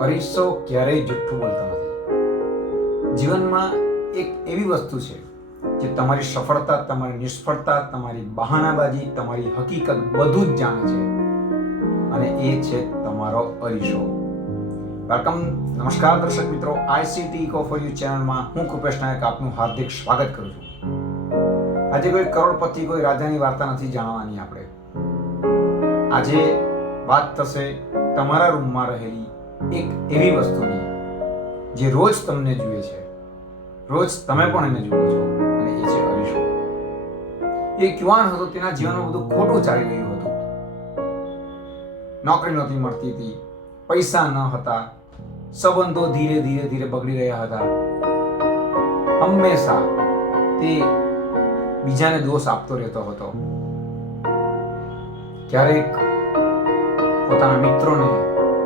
અરીસો ક્યારેય જુઠ્ઠું બોલતો નથી. જીવનમાં એક એવી વસ્તુ છે જે તમારી સફળતા, તમારી નિષ્ફળતા, તમારી બહાનાબાજી, તમારી હકીકત બધું જ જાણે છે, અને એ છે તમારો અરીસો. વેલકમ, નમસ્કાર દર્શક મિત્રો, ICT ઇકો ફોર યુ ચેનલમાં હું કૃપેશ નાયક આપનું હાર્દિક સ્વાગત કરું છું. આજે કોઈ કરોડપતિ, કોઈ રાજાની વાર્તા નથી જાણવાની આપણે. આજે વાત થશે તમારા રૂમમાં રહેલી એક એવી વસ્તુની જે રોજ તમને જુએ છે, રોજ તમે પણ એને જુઓ છો, અને એ છે અરીસો. એક યુવાન હતો, તેના જીવનમાં બધું ખોટું ચાલી રહ્યું હતું. નોકરી નહોતી મળતી હતી, પૈસા ન હતા, સંબંધો ધીરે ધીરે બગડી રહ્યા હતા. હંમેશા તે બીજાને દોષ આપતો રહેતો હતો. ક્યારેક પોતાના મિત્રોને,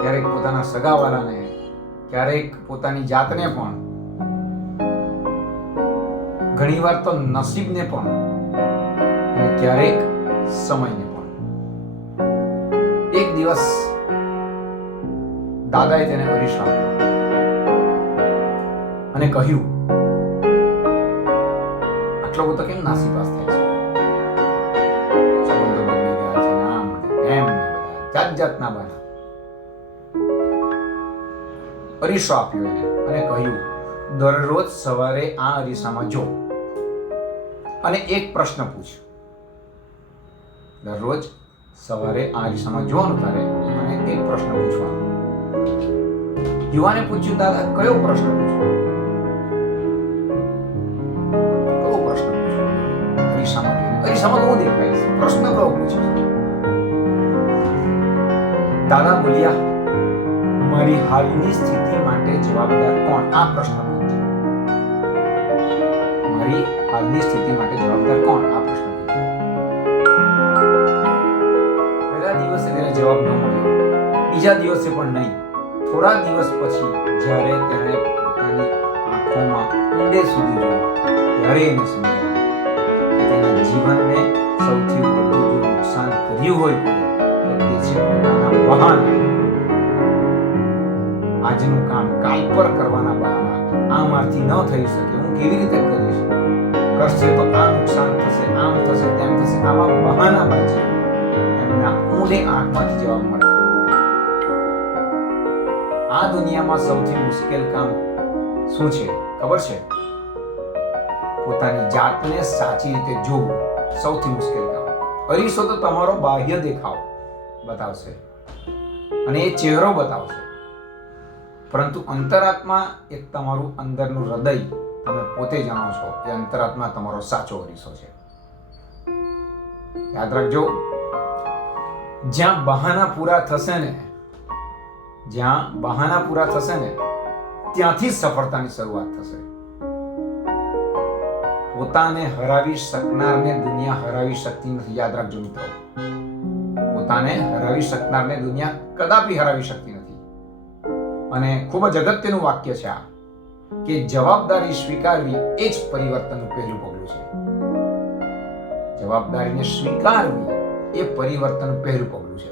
ક્યારેક પોતાના સગાવાલાને, ક્યારેક પોતાની જાતને પણ, ઘણીવાર તો નસીબને પણ, અને ક્યારેક સમયને પણ. એક દિવસ દાદાએ તેને અરીસો આપ્યો અને કહ્યું, આટલો બધો કેમ નાસીપાસ થાય છે? સંબંધો બગડી ગયા છે, આમ ને તેમ ને બધા જાત જાતના બહાના. અરીસો આપ્યો એને અને કહ્યું, દરરોજ સવારે આ અરીસામાં જો અને એક પ્રશ્ન પૂછ. દરરોજ સવારે આ અરીસામાં જોવાનું તારે અને એક પ્રશ્ન પૂછવાનો. યુવાને પૂછ્યું, દાદા કયો પ્રશ્ન પૂછવાનો? કયો પ્રશ્ન પૂછવાનો? અરીસામાં જોઈને. અરીસામાં હું દેખાઈશ? પ્રશ્ન કયો પૂછ્યો? દાદા બોલ્યા, મારી હાલની સ્થિતિ માટે જવાબદાર કોણ? આ પ્રશ્ન પૂછ્યો. મારી હાલની સ્થિતિ માટે જવાબદાર કોણ? આ પ્રશ્ન પૂછ્યો. પહેલા દિવસે તેને જવાબ ન મળ્યો, બીજા દિવસે પણ નહીં. થોડા દિવસ પછી જ્યારે તેણે પોતાની આંખોમાં ઊંડે સુધી જોયું, ત્યારે એને સમજાયું કે તેના જીવનને સૌથી વધુ જો નુકસાન કર્યું હોય તો તે છે પોતાના બહાના. આજનું કામ કાલ પર કરવાના બહાના. આ મારથી ન થઈ શકે, હું કેવી રીતે કરીશ? કરશે તો આ નુકસાન થશે, આમ થશે, તેમ થશે. આવા બહાનાબાજી એમના ઊંડે આંખમાંથી જવાબ મળે. આ દુનિયામાં સૌથી મુશ્કેલ કામ શું છે ખબર છે? પોતાની જાતને સાચી રીતે જોવું સૌથી મુશ્કેલ કામ. અરીસો તો તમારો બાહ્ય દેખાવ બતાવશે અને એ ચહેરો બતાવશે, પરંતુ અંતરાત્મા એક તમારું અંદરનું હૃદય, તમે પોતે જાણો છો, એ અંતરાત્મા તમારો સાચો અરીસો છે. યાદ રાખજો, જ્યાં બહાના પૂરા થશે ને, જ્યાં બહાના પૂરા થશે ને, ત્યાંથી સફળતાની શરૂઆત થશે. પોતાને હરાવી શકનારને દુનિયા હરાવી શકતી નથી. યાદ રાખજો મિત્રો, પોતાને હરાવી શકનારને દુનિયા કદાપી હરાવી શકતી નથી. અને ખૂબ જ અગત્યનું વાક્ય છે આ, કે જવાબદારી સ્વીકારવી એ જ પરિવર્તનનું પહેલું પગલું છે. જવાબદારીને સ્વીકારવી એ પરિવર્તનનું પહેલું પગલું છે.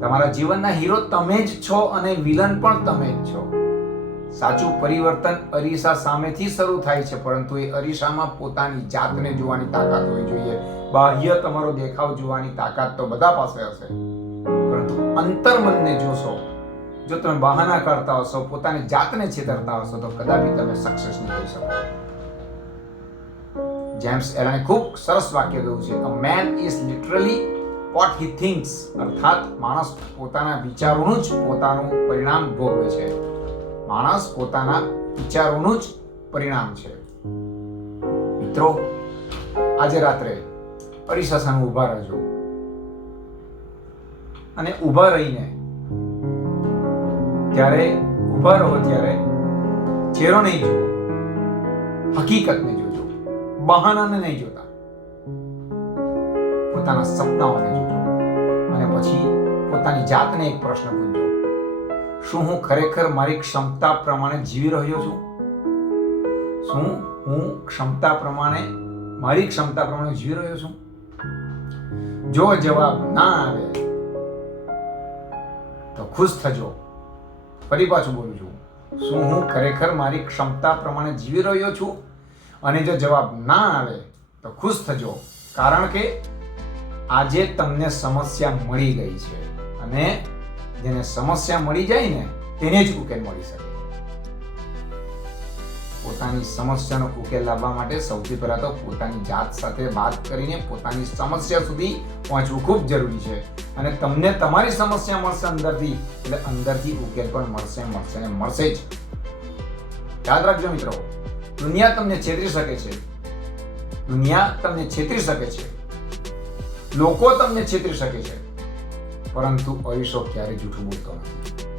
તમારા જીવનના હીરો તમે જ છો અને વિલન પણ તમે જ છો. સાચું પરિવર્તન અરીસા સામેથી શરૂ થાય છે, પરંતુ એ અરીસામાં પોતાની જાતને જોવાની તાકાત હોવી જોઈએ. બાહ્ય તમારો દેખાવ જોવાની તાકાત તો બધા પાસે હશે, પરંતુ અંતર્મનને જોશો. જો તમે બહાના કરતા હશો, પોતાની જાતને છેતરતા હશો, તો કદાપી તમે સક્સેસ નહીં થઈ શકો. જેમ્સ એલને ખૂબ સરસ વાક્ય કહ્યું છે, a man is literally what he thinks. અર્થાત માણસ પોતાના વિચારોનું જ પોતાનું પરિણામ ભોગવે છે. માણસ પોતાના વિચારોનું જ પરિણામ છે. મિત્રો, આજે રાત્રે અરીસા સામે ઊભા રહેજો અને ઊભા રહીને ત્યારે ઊભા રહો ત્યારે ચહેરો નહીં જુઓ, હકીકતને જોજો, બહાનાને નહીં જોતા, પોતાના સપનાઓને જોજો. અને પછી પોતાની જાતને એક પ્રશ્ન પૂછજો, શું હું ખરેખર મારી ક્ષમતા પ્રમાણે જીવી રહ્યો છું? શું હું મારી ક્ષમતા પ્રમાણે જીવી રહ્યો છું? જો જવાબ ના આવે તો ખુશ થજો, ફરી પાછું બોલું છું, શું હું ખરેખર મારી ક્ષમતા પ્રમાણે જીવી રહ્યો છું? અને જો જવાબ ના આવે તો ખુશ થજો, કારણ કે આજે તમને સમસ્યા મળી ગઈ છે અને જેને સમસ્યા મળી જાય ને તેને જ ઉકેલ મળી શકે. પોતાની સમસ્યાનો ઉકેલ લાવવા માટે સૌથી પહેલા તો પોતાની જાત સાથે વાત કરીને પોતાની સમસ્યા સુધી પહોંચવું ખૂબ જરૂરી છે. અને તમને તમારી સમસ્યા મળશે અંદરથી, એટલે અંદરથી ઉકેલ પણ મળશે ને મળશે જ. યાદ રાખજો મિત્રો, દુનિયા તમને છેતરી શકે છે, દુનિયા તમને છેતરી શકે છે, લોકો તમને છેતરી શકે છે, પરંતુ અરીસો ક્યારે જૂઠું બોલતો નથી.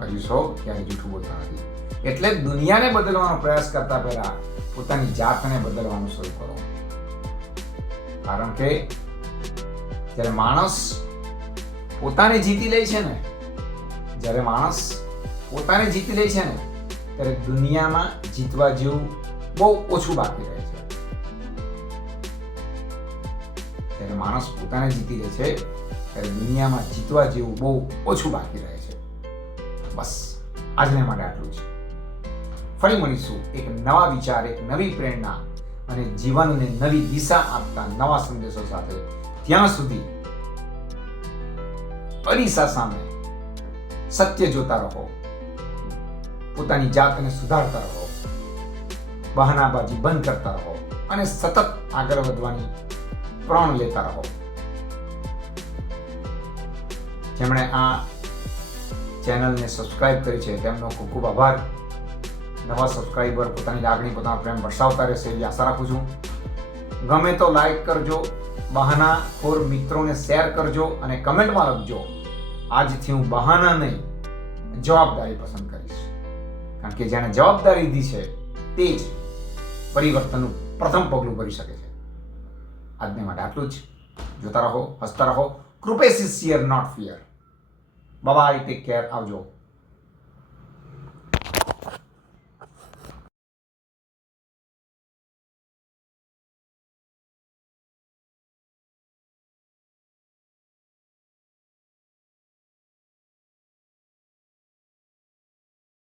અરીસો ક્યારે જૂઠું બોલતો નથી. એટલે દુનિયાને બદલવાનો પ્રયાસ કરતા પહેલા પોતાની જાતને બદલવાનું શરૂ કરો. કારણ કે જ્યારે માણસ પોતાને જીતી લે છે ને, જ્યારે માણસ પોતાને જીતી લે છે ને, ત્યારે દુનિયામાં જીતવા જેવું બહુ ઓછું બાકી રહે છે. જ્યારે માણસ પોતાને જીતી લે છે ત્યારે દુનિયામાં જીતવા જેવું બહુ ઓછું બાકી રહે છે. બસ આજને માટે આટલું છે. ફરી મળીશું એક નવા વિચાર, એક નવી પ્રેરણા અને જીવનને નવી દિશા આપતા નવા સંદેશો સાથે. ત્યાં સુધી અરીસા સામે સત્ય જોતા રહો, પોતાની જાતને સુધારતા રહો, બહાનાબાજી બંધ કરતા રહો અને સતત આગળ વધવાની પ્રણ લેતા રહો. જેમણે આ ચેનલને સબસ્ક્રાઇબ કરી છે તેમનો ખૂબ ખૂબ આભાર. નવા સબસ્ક્રાઇબર પોતાની લાગણી, પોતાનો પ્રેમ વરસાવતા રહેશે એવી આશા રાખું છું. ગમે તો લાઈક કરજો, બહાનાખોર મિત્રોને શેર કરજો અને કમેન્ટમાં લખજો, આજથી હું બહાના નહીં જવાબદારી પસંદ કરીશ. કારણ કે જેણે જવાબદારી લીધી છે તે જ પરિવર્તનનું પ્રથમ પગલું ભરી શકે છે. આજને માટે આટલું જ. જોતા રહો, હસતા રહો. Krupesh is here, not fear. Bye bye, take care, આવજો.